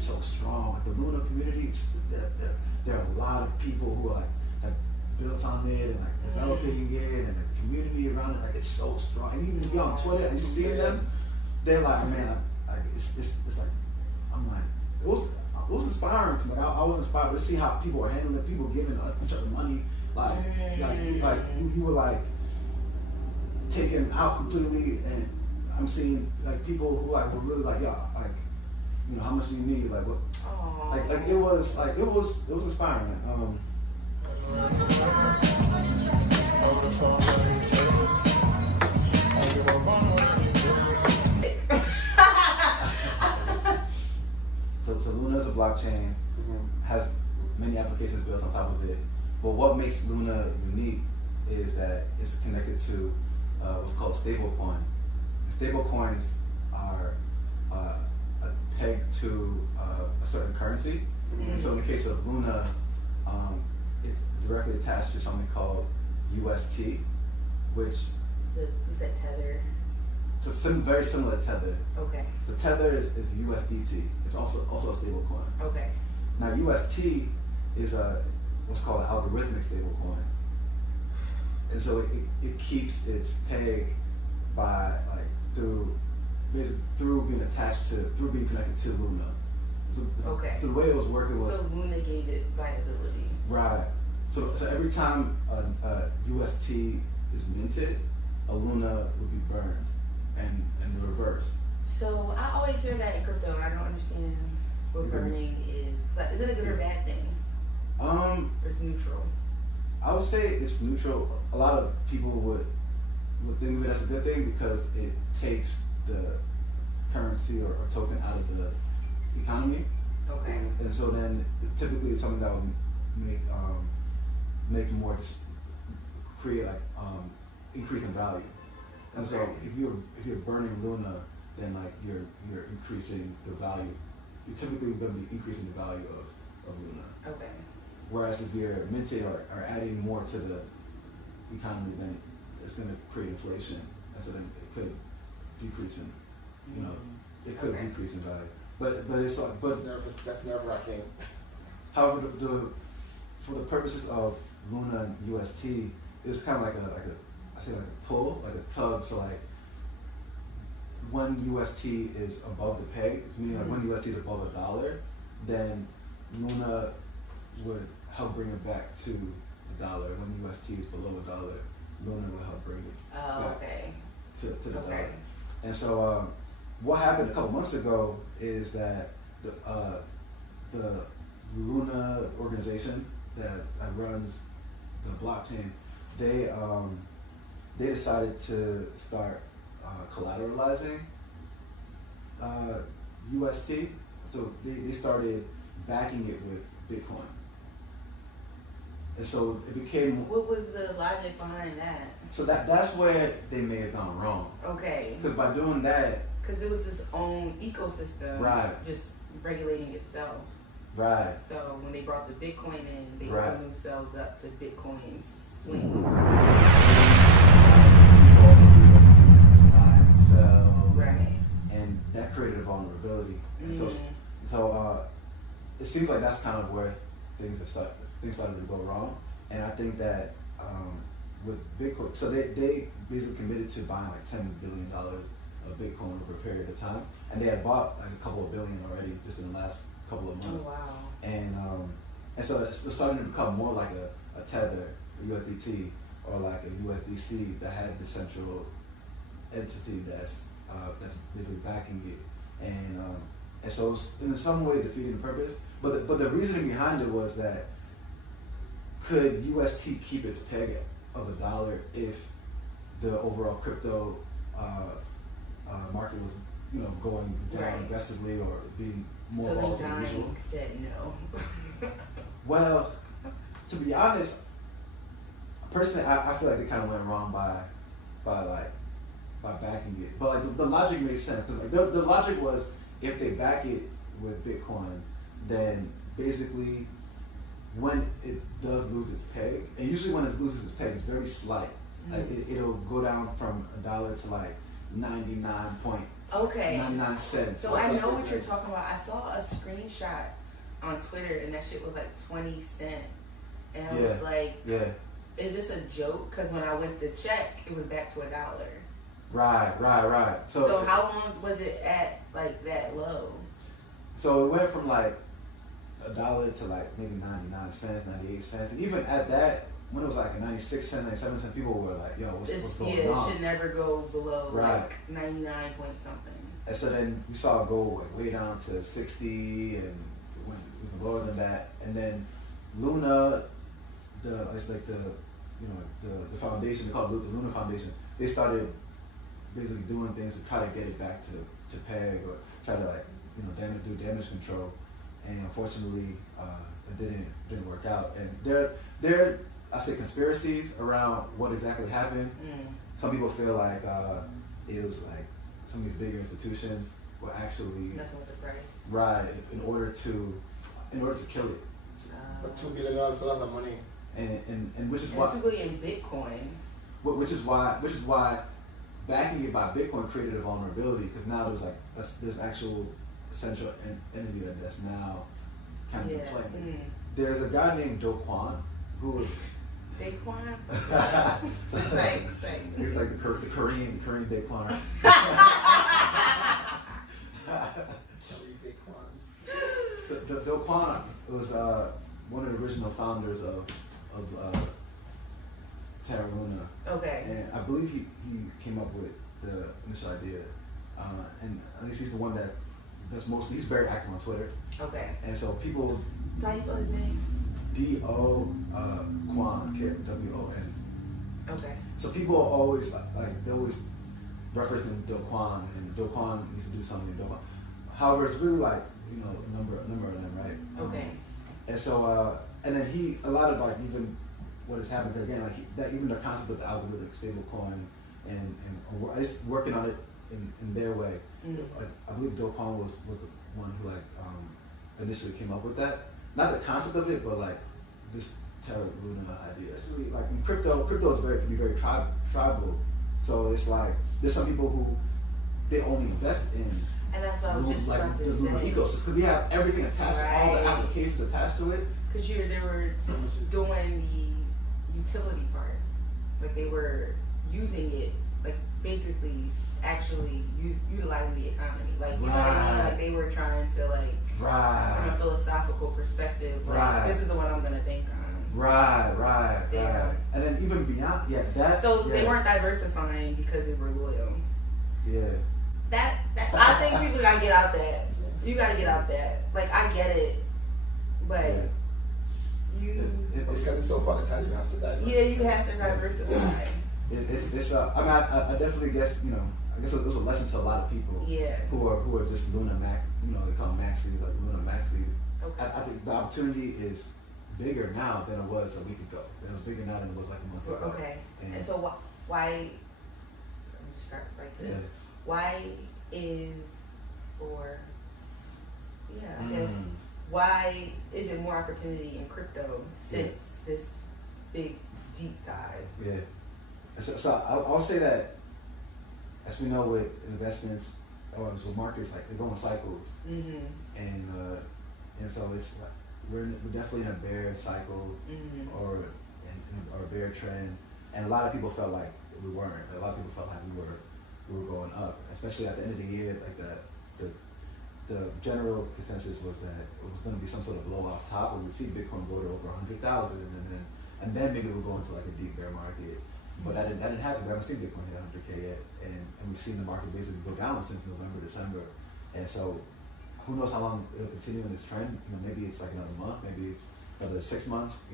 is so strong. Like the Luna community, there are a lot of people who are like have built on it and like developing it, and the community around it, like it's so strong. And even if you're on Twitter and you see them, they're like, man, like it's like, I'm like, it was inspiring to me. I was inspired to see how people were handling it, people giving each other money, like you were like taken out completely, and I'm seeing like people who like were really like, yeah, like, you know, how much do you need? Like what? Like it was inspiring. So Luna is a blockchain, has many applications built on top of it. But what makes Luna unique is that it's connected to what's called stablecoin. Stablecoins are pegged to a certain currency. So in the case of Luna, it's directly attached to something called UST, which is that Tether? So very similar to Tether. Okay. So Tether is USDT. It's also a stable coin. Okay. Now UST is what's called an algorithmic stable coin, and so it keeps its peg by like through being attached to being connected to Luna. So, okay. So the way it was working was, so Luna gave it viability. Right. So every time a UST is minted, a Luna would be burned, and the reverse. So I always hear that in crypto. I don't understand what burning is. It's like, is it a good or bad thing? Or it's neutral? I would say it's neutral. A lot of people would think of it as a good thing because it takes the currency or token out of the economy. Okay. And so then typically it's something that would make more, create like increase in value. And so if you're burning Luna, then like you're increasing the value. You're typically going to be increasing the value of Luna. Okay. Whereas if you're minting or adding more to the economy, then it's going to create inflation, and so then it could decrease in, you know, it could decrease in value. But it's like, that's nerve-wracking. However, for the purposes of Luna and UST, it's kind of like a pull, like a tug. So like when UST is above the peg, meaning like when UST is above $1, then Luna would help bring it back to $1. When UST is below $1, Luna will help bring it back to the dollar. And so what happened a couple months ago is that the Luna organization that runs the blockchain, they decided to start collateralizing UST. So they started backing it with Bitcoin. And so it became... What was the logic behind that? So that's where they may have gone wrong. Okay. Because by doing that... Because it was its own ecosystem. Right. Just regulating itself. Right. So when they brought the Bitcoin in, they opened themselves up to Bitcoin's swings. People also be able to buy and sell. Right. And that created a vulnerability. And so it seems like that's kind of where things started to go wrong. And I think that with Bitcoin, so they basically committed to buying like $10 billion of Bitcoin over a period of time, and they had bought like a couple of billion already just in the last couple of months. Oh, wow. And so it's starting to become more like a Tether, a USDT, or like a USDC that had the central entity that's basically backing it, and so it's in some way defeating the purpose. But the reasoning behind it was that could UST keep its peg of $1 if the overall crypto market was, you know, going down aggressively or being more volatile than usual? So said no. Well, to be honest, personally, I feel like they kind of went wrong by backing it. But like the logic makes sense, because like the logic was, if they back it with Bitcoin, then basically when it does lose its peg, and usually when it loses its peg, it's very slight. Like it'll go down from $1 to like 99 cents. So I know what you're talking about. I saw a screenshot on Twitter, and that shit was like 20 cents. And I was like, is this a joke? Because when I went to check, it was back to $1. Right. So how long was it at like that low? So it went from like $1 to like maybe 99 cents, 98 cents. And even at that, when it was like 96 cents, 97 cents, people were like, yo, what's going on? Yeah, it should never go below like 99 point something. And so then we saw it go like way down to 60 and went even lower than that. And then Luna, it's like the foundation, they call it the Luna Foundation. They started basically doing things to try to get it back to peg or try to like, do damage control. And unfortunately, it didn't work out. And there I say conspiracies around what exactly happened. Some people feel like it was like some of these bigger institutions were actually messing with the price. Right, in order to kill it. But $2 billion is a lot of money. And which is why $2 billion Bitcoin. Which is why backing it by Bitcoin created a vulnerability, because now there's like this actual central entity that's now kind of playing. There's a guy named Do Kwon who was Bitcoin. It's like the Korean Bitcoin. The Do Kwon was one of the original founders of Terra. Okay. And I believe he came up with the initial idea, and at least he's the one that's mostly, he's very active on Twitter. Okay. And so people. So how you spell his name? D-O Kwon, W-O-N. Okay. So people always they always referencing Do Kwon, and Do Kwon needs to do something. Do Kwon. However, it's really like a number of them, right? Okay. And so and then a lot of like even what has happened again, like that even the concept of the algorithmic stable coin and it's working on it in their way. Like, I believe Do Kwon was the one who initially came up with that. Not the concept of it, but like this Terra Luna idea. Actually, like in crypto is can be very tribal. So it's like there's some people who they only invest in. And that's what I was just about to the Luna say. ecosystem, because you have everything attached, all the applications attached to it. Because they were doing the utility part, like they were using it, like basically actually utilizing the economy, like you know what I mean? Like they were trying to from a philosophical perspective, like this is the one I'm gonna think on. Right. And then even beyond, they weren't diversifying because they were loyal. Yeah. That's I think people gotta get out that. You gotta get out that. Like I get it, but because it's so volatile, you have to diversify. Yeah, you have to diversify. I definitely guess I guess it was a lesson to a lot of people. Yeah. Who are just Luna Max, they call them maxis, like Luna maxis. Okay. I think the opportunity is bigger now than it was a week ago. It was bigger now than it was like a month ago. Okay. And so why? Let me just start like this. Yeah. Why why is it more opportunity in crypto since this big deep dive? Yeah. So I'll say that, as we know with investments, with markets, like they go in cycles, and so it's like we're definitely in a bear cycle or a bear trend, and a lot of people felt like we weren't. A lot of people felt like we were going up, especially at the end of the year. Like the general consensus was that it was going to be some sort of blow off top, where we'd see Bitcoin go to over 100,000, and then maybe we'll go into like a deep bear market. But that didn't happen. We haven't seen Bitcoin hit 100K yet, and we've seen the market basically go down since November, December, and so who knows how long it'll continue in this trend? Maybe it's like another month, maybe it's another 6 months.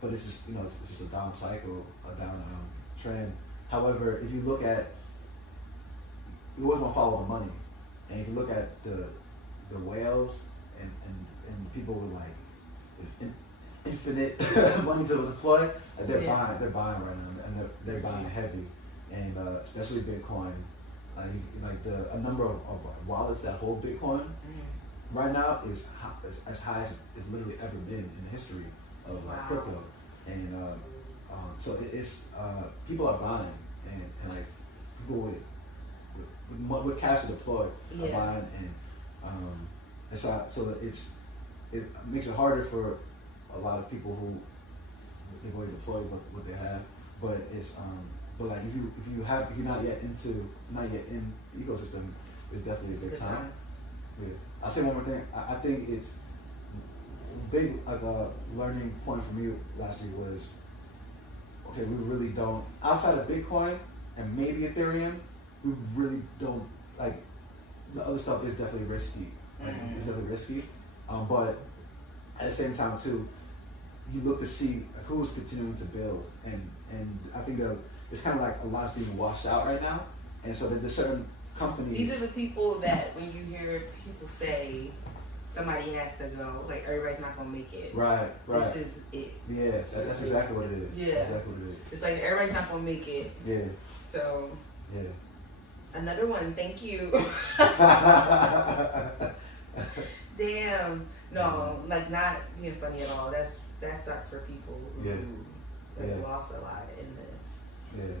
But it's just it's just a down cycle, a down trend. However, if you look at, you always want to follow the money, and if you look at the whales and people with like infinite money to deploy, they're buying right now, and they're buying heavy, and especially Bitcoin. Like a number of wallets that hold Bitcoin right now is as high as it's literally ever been in the history of crypto, and so it's people are buying, and like people with cash to deploy are Yeah. buying, and so it makes it harder for a lot of people who they go and deploy what they have, but it's but like if you're not yet in the ecosystem, it's definitely a big time. Yeah, I'll say one more thing. I think it's big, like a learning point for me last year was, okay, we really don't, outside of Bitcoin and maybe Ethereum, we really don't, like, the other stuff is definitely risky. Like, it's definitely risky. But at the same time too, you look to see who's continuing to build, and I think that it's kind of like a lot's being washed out right now, and so there's certain companies. These are the people that when you hear people say somebody has to go, like everybody's not gonna make it. Right. This is it. Yeah, that's exactly what it is. Yeah. That's exactly what it is. It's like everybody's not gonna make it. Yeah. So. Yeah. Another one. Thank you. Damn. No, like not being funny at all. That sucks for people who lost a lot in this. Yeah.